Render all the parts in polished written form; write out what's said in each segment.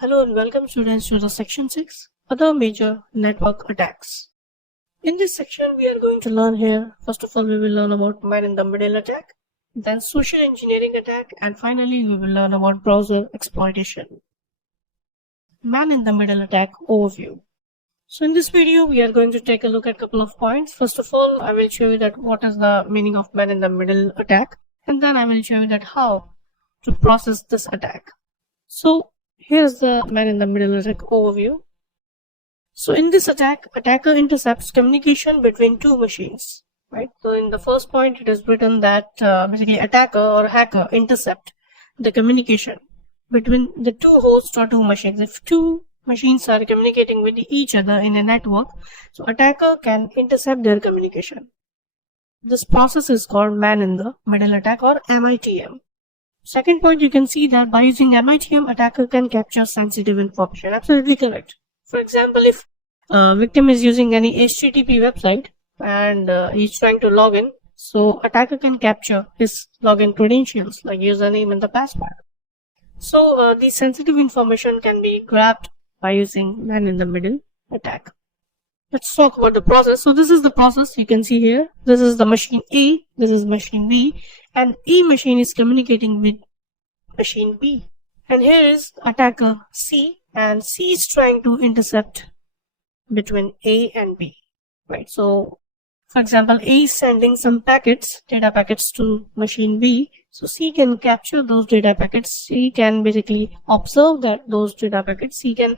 Hello and welcome students to the section 6, other major network attacks. In this section we are going to learn here, first of all we will learn about man-in-the-middle attack, then social engineering attack, and finally we will learn about browser exploitation. Man-in-the-middle attack overview. So in this video we are going to take a look at a couple of points. First of all I will show you that what is the meaning of man-in-the-middle attack, and then I will show you that how to process this attack. So here's the man-in-the-middle attack overview. So in this attack, attacker intercepts communication between two machines, right? So in the first point, it is written that basically attacker or hacker intercept the communication between the two hosts or two machines. If two machines are communicating with each other in a network, so attacker can intercept their communication. This process is called man-in-the-middle attack or MITM. Second point, you can see that by using MITM, attacker can capture sensitive information. Absolutely correct. For example, if a victim is using any HTTP website and he's trying to log in, so attacker can capture his login credentials like username and the password. So the sensitive information can be grabbed by using man-in-the-middle attack. Let's talk about the process. So this is the process you can see here. This is the machine A, this is machine B, and A machine is communicating with machine B. And here is attacker C, and C is trying to intercept between A and B, right? So for example, A is sending some packets, data packets to machine B. So C can capture those data packets. C can basically observe that those data packets. C can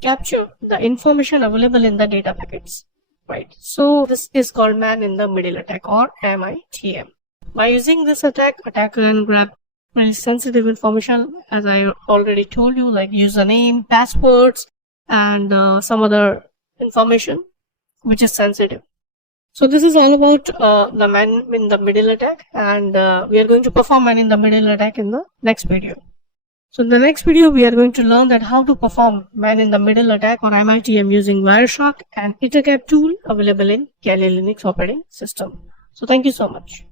capture the information available in the data packets, right? So this is called man-in-the-middle attack or MITM. By using this attack, attacker can grab very sensitive information, as I already told you, like username, passwords, and some other information which is sensitive. So this is all about the man-in-the-middle attack, and we are going to perform man-in-the-middle attack in the next video. So in the next video, we are going to learn that how to perform man-in-the-middle attack or MITM using Wireshark and EtherCap tool available in Kali Linux operating system. So thank you so much.